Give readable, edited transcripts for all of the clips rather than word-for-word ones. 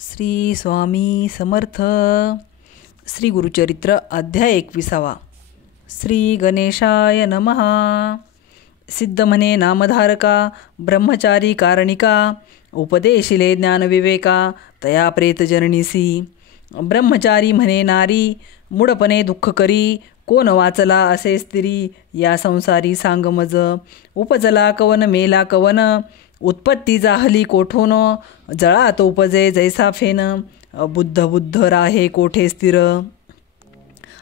श्री स्वामी समर्थ. श्री गुरुचरित्र अध्याय 21. श्री गणेशाय नमः. सिद्ध म्हणे नामधारका, ब्रह्मचारी कारणिका, उपदेशिले ज्ञानविवेका, तया प्रेत जननीसी. ब्रह्मचारी म्हणे नारी, मूढपणे दुःख करी, कोण वाचला असे स्त्री, या संसारी सांग मज. उपजला कवन मेला कवन, उत्पत्ती जाहली कोठोन, जळात उपजे जैसा फेन, बुद्ध बुद्ध राहे कोठे स्थिर.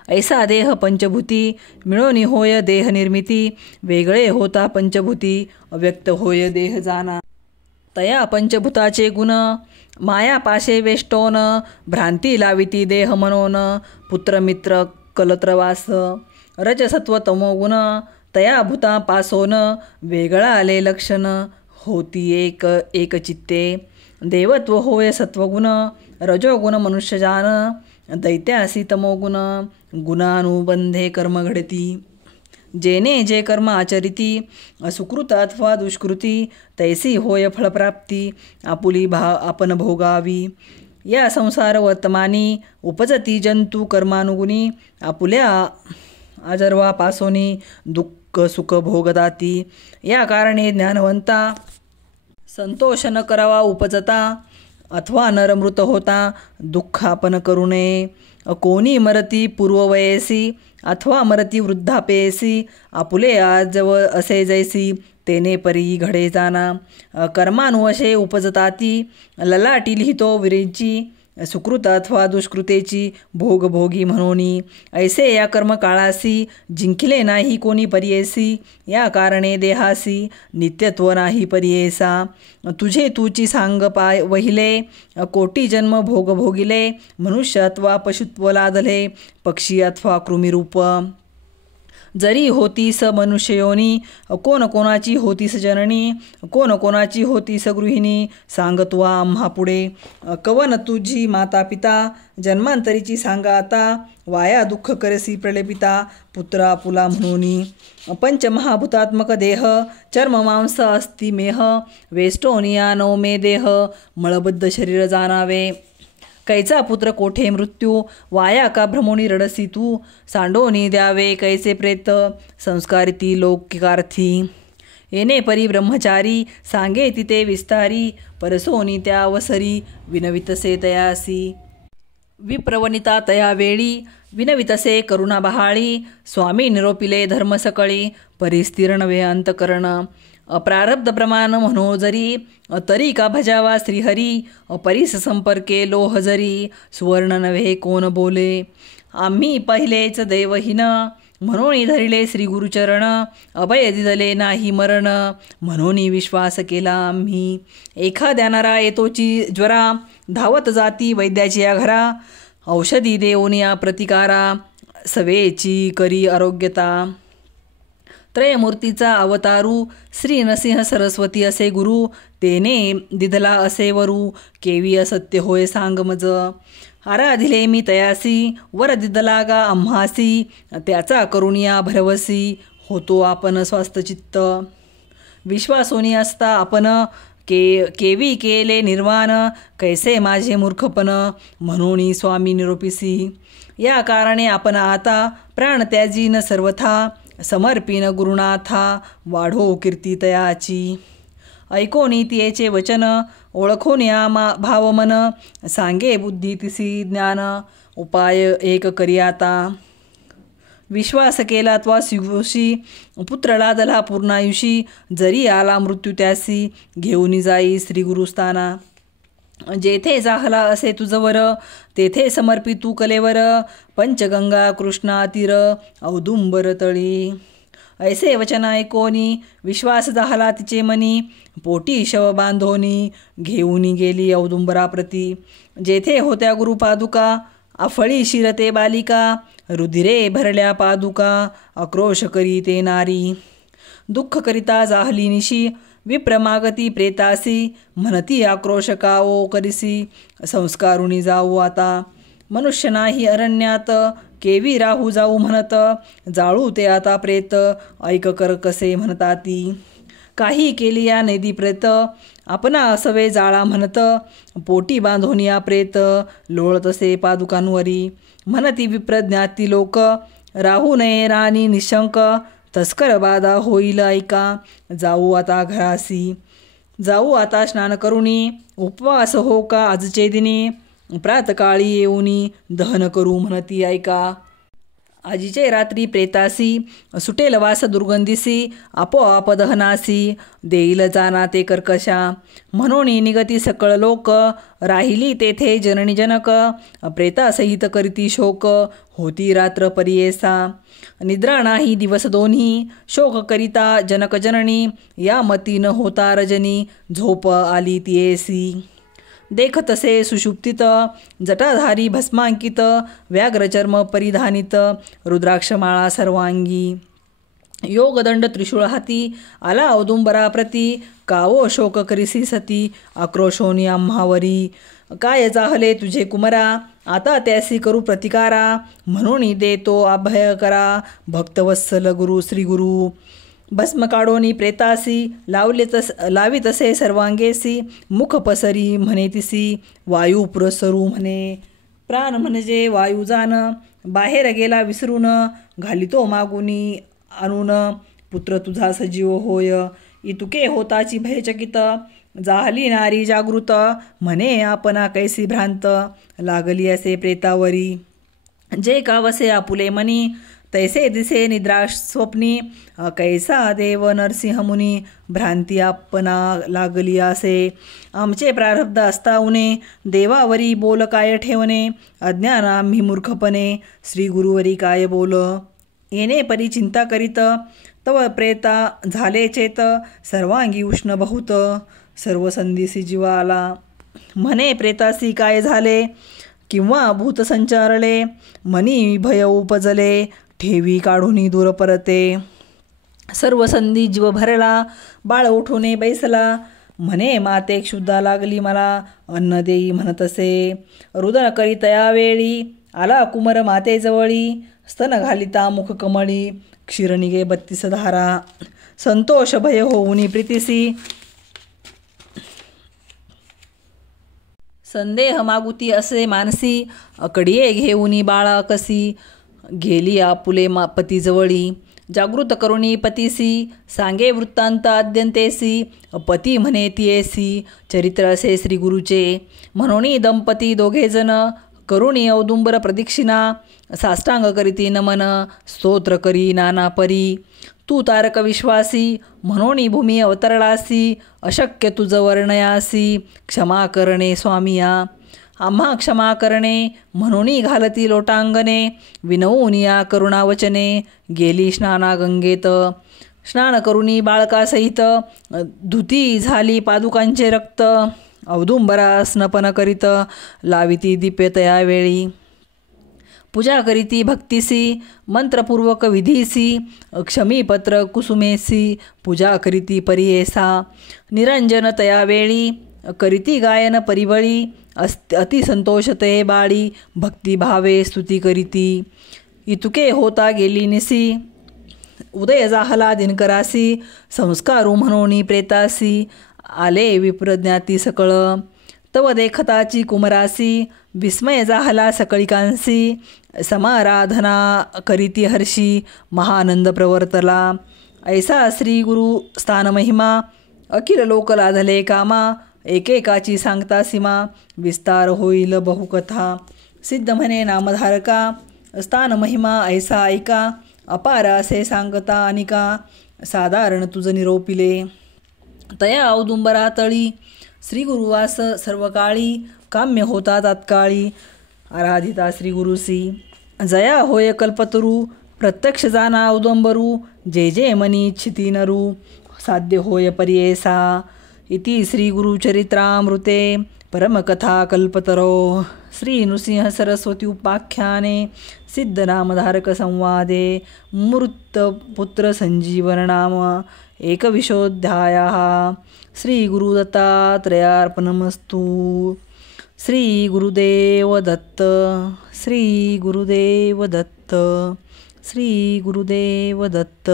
ऐसा देह पंचभूती, मिळोनी होय देह निर्मिती, वेगळे होता पंचभूती, अव्यक्त होय देह जाना. तया पंचभूताचे गुण, माया पाशे वेष्टोन, भ्रांती लाविती देह मनोन, पुत्रमित्र कलत्रवास. रजसत्व तमोगुण, तया भूता पासोन, वेगळा आले लक्षण, होती एक चित्ते. देवत्व होय सत्वगुण, रजोगुण मनुष्यजान, दैत्यासी तमोगुण, गुणानुबंधे कर्म घडती. जेने जे कर्म आचरिती, सुकृत अथवा दुष्कृती, तैसी होय फळप्राप्ती, आपुली आपण भोगावी. या संसार वर्तमानी, उपजती जंतू कर्मानुगुणी, आपुल्या आजर्वापासोनी, दुःख सुख भोगदाती. या कारणे ज्ञानवंता, संतोष न करावा उपजता, अथवा नरमृत होता, दुःख आपण करू नये. कोणी मरती पूर्ववयसी, अथवा मरती वृद्धापेसी, आपुले आजव असे जैसी, तेने परी घडे जाना. कर्मानुवशे उपजताती, ललाटी लिहितो विरेची, सुकृत अथवा दुष्कृतेची, भोगभोगी म्हणोनी. ऐसे या कर्मकाळासी, जिंकले नाही कोणी परियेसी, या कारणे देहासी, नित्यत्व नाही परियेसा. तुझे तूची सांग पाय वहिले, कोटी जन्म भोग भोगिले, मनुष्य अथवा पशुत्व लादले, पक्षी अथवा कृमिरूप. जरी होतीस मनुष्ययोनी, कोण कोणाची होतीस जननी, कोण कोणाची होतीस गृहिणी, सांगत्वा आम्हा पुढे. कवन तुझी माता पिता, जन्मांतरीची सांगा आता, वाया दुःख करसी प्रलेपिता, पुत्र आपुला म्हणूनी. पंचमहाभूतात्मक देह, चर्म मांस अस्ति मेह, वेष्टोनिया नवमे देह, मळबद्ध शरीर जाणावे. कैचा पुत्र कोठे मृत्यू, वाया का भ्रमोनी रडसी तू, सांडोनी द्यावे कैसे प्रेत, संस्कारिती लौकिकार्थी. येणे परी ब्रह्मचारी, सांगे तिथे विस्तारी, परसोनी त्या अवसरी, विनवितसे तयासी. विप्रवनिता तया वेळी, विनवितसे करुणा बहाळी, स्वामी निरोपिले धर्म सकळी, परिस्थिर नवे अंतकरण. अप्रारब्ध प्रमाण म्हणो जरी, तरी का भजावा श्रीहरी, अपरिस संपर्के लोह जरी, सुवर्ण नव्हे कोण बोले. आम्ही पहिलेच दैवहीन, म्हणून धरिले श्री गुरुचरण, अभय दिदले नाही मरण, म्हणून विश्वास केला आम्ही. एखाद्यानारा येतोची ज्वरा, धावत जाती वैद्याची या घरा, औषधी देऊनिया प्रतिकारा, सवेची करी आरोग्यता. त्रयमूर्तीचा अवतारू, श्री नरसिंह सरस्वती असे गुरु, तेने दिदला असे वरू, केवी असत्य होय सांग मज. आराधिले मी तयासी, वर दिदला गा आम्हासी, त्याचा करुणिया भरवसी, होतो आपण स्वस्थ चित्त. विश्वासोनी असता आपण, केवी केले निर्वाण, कैसे माझे मूर्खपण, म्हणून स्वामी निरोपिसी. या कारणे आपण आता, प्राण त्याजीन सर्वथा, समर्पिन गुरुनाथा, वाढो कीर्ती तयाची. ऐकोनी तियेचे वचन, ओळखून या भावमन, सांगे बुद्धी तिसी ज्ञान, उपाय एक करी आता. विश्वास केला त्वा शिवशी, पुत्र लादला पूर्णायुषी, जरी आला मृत्यू त्यासी, घेऊन जाई श्री गुरुस्थाना. जेथे जाहला असे तुझवर, तेथे समर्पी तू कलेवर, पंचगंगा कृष्णा तीर, औदुंबर तळी. ऐसे वचन ऐकोनी, विश्वास जाहला तिचे मनी, पोटी शव बांधोनी, घेऊन गेली औदुंबराप्रती. जेथे होत्या गुरुपादुका, आफळी शिरते बालिका, रुधिरे भरल्या पादुका, आक्रोश करी ते नारी. दुःख करिता जाहली निशी, विप्रमागती प्रेतासी, म्हणती आक्रोश कावो करिसी, संस्कारुणी जाऊ आता. मनुष्य नाही अरण्यात, केवी राहू जाऊ म्हणत, जाळू ते आता प्रेत, ऐक कर कसे म्हणताती. काही केली या नदी प्रेत, आपणा असवे जाळा म्हणत, पोटी बांधून या प्रेत लोळतसे पादुकांवरी. म्हणती विप्रज्ञाती लोक, राहू नये राणी निशंक. तस्कर बाधा होईल ऐका, जाऊ आता घरासी. जाऊ आता स्नान करुणी, उपवास हो का आजचे दिनी. प्रातकाळी येऊनी दहन करू म्हणती ऐका. आजीचे रात्री प्रेतासी, सुटेल वास दुर्गंधीसी. आपोआप दहनासी, देईल जाना ते कर्कशा. म्हणून निगती सकळ लोक, राहिली तेथे जननी जनक. प्रेतासहित करीती शोक, होती रात्र परियेसा. निद्रा नाही दिवस दोन्ही, शोक करिता जनक जननी. या मती न होता रजनी, झोप आली तियेसी. देखतसे सुषुप्तित, जटाधारी भस्मांकित. व्याघ्रचर्म परिधानित, रुद्राक्षमाळा सर्वांगी. योगदंड त्रिशूळ हाती, आला औदुंबरा प्रती. कावो शोक करिसी सती, आक्रोशोनी आम्हावरी. काय जाहले तुझे कुमरा, आता त्यासी करू प्रतिकारा. म्हणून देतो अभय करा, भक्तवत्सल गुरु श्री गुरु. भस्म काढोनी प्रेतासी, लावी तसे सर्वांगेसी. मुख पसरी म्हणे तिसी, वायू पुरसरू म्हणे. प्राण म्हणजे वायू जाण, बाहेर गेला विसरून. घालितो मागुनी आणून, पुत्र तुझा सजीव होय. इतुके होताची भयचकित, जाहली नारी जागृत. म्हणे आपणा कैसी भ्रांत, लागली असे प्रेतावरी. जे कावसे आपुले मनी, तैसे दिसे निद्रा स्वप्नी. कैसा देव नरसिंह मुनी, भ्रांती आपणा लागली असे. आमचे प्रारब्ध असता उणे, देवावरी बोल काय ठेवणे. अज्ञान आम्ही मूर्खपणे, श्री गुरुवरी काय बोल. येणे परी चिंता करीत, तव प्रेता झाले चेत. सर्वांगी उष्ण बहुत, सर्व संधीसी जीवा आला. म्हणे प्रेतासी काय झाले, किंवा भूत संचारले. मनी भय उपजले, ठेवी काढून दूर परते. सर्व संधी जीव भरला, बाळ उठूने बैसला. म्हणे माते क्षुद्धा लागली मला, अन्न देई म्हणतसे. रुदन करीत यावेळी, आला कुमर मातेजवळी. स्तन घालिता मुख कमळी, क्षीर निघे 32 धारा. संतोष भय होऊनी प्रीतिसी, संदेह मागुती असे मानसी. अकडीये घेऊनी बाळा कसी, गेली आपुले पतीजवळी. जागृत करुणी पतीसी, सांगे वृत्तांत अद्यंतेसी. पती म्हणे तियेसी, चरित्र असे श्री गुरुचे. म्हणून दंपती दोघेजण, करुणी औदुंबर प्रदक्षिणा. साष्टांग करीती नमन, स्तोत्र करी नाना परी. तू तारक विश्वासी, म्हणून भूमी अवतरलासी. अशक्य तुझ वर्णयासी, क्षमा करणे स्वामिया. आम्हा क्षमा करणे, म्हणून घालती लोटांगणे. विनवून या करुणावचने, गेली स्नाना गंगेत. स्नान करुणी बाळकासहित, धुती झाली पादुकांचे रक्त. औदुंबरा स्नपन करीत, लाविती दिप्य तयावेळी. पूजा करीती भक्तिसी, मंत्रपूर्वक विधीसी. क्षमीपत्र कुसुमेसी, पूजा करीती परियेसा. निरंजन तयावेळी, करीती गायन परिवळी. अतिसंतोष ते बाळी, भक्तिभावे स्तुती करीती. इतुके होता गेली निसी, उदय जाहला दिनकरासी. संस्कारू म्हणून प्रेतासी, आले विप्रज्ञाती सकळ. तव देखताची कुमरासी, विस्मय जाहला सकळिकांसी. समाराधना करीती हर्षी, महानंद प्रवर्तला. ऐसा श्री गुरु स्थान महिमा, अखिल लोक लाधले कामा. एकेकाची सांगता सीमा, विस्तार होईल बहुकथा. सिद्ध म्हणे नामधारका, स्थान महिमा ऐसा ऐका. अपार असे सांगता अनिका, साधारण तुझ निरोपिले. तया औदुंबरा तळी, श्री गुरुवास सर्व काळी. काम्य होता तात्काळी, आराधिता श्री गुरुसी. जया होय कल्पतरू, प्रत्यक्ष जाना औदुंबरू. जे जे मनी इच्छिती नरू, साध्य होय परियेसा. इति श्री गुरुचरित्रामृते परमकथा कल्पतरो. श्री नृसिंह सरस्वती उपाख्याने सिद्धनामधारक संवादे मूर्तपुत्र संजीवन नाम एकविंशोऽध्यायः. श्री गुरुदत्तात्रेयार्पणमस्तु. श्री गुरुदेव दत्त. श्री गुरुदेव दत्त. श्री गुरुदेव दत्त.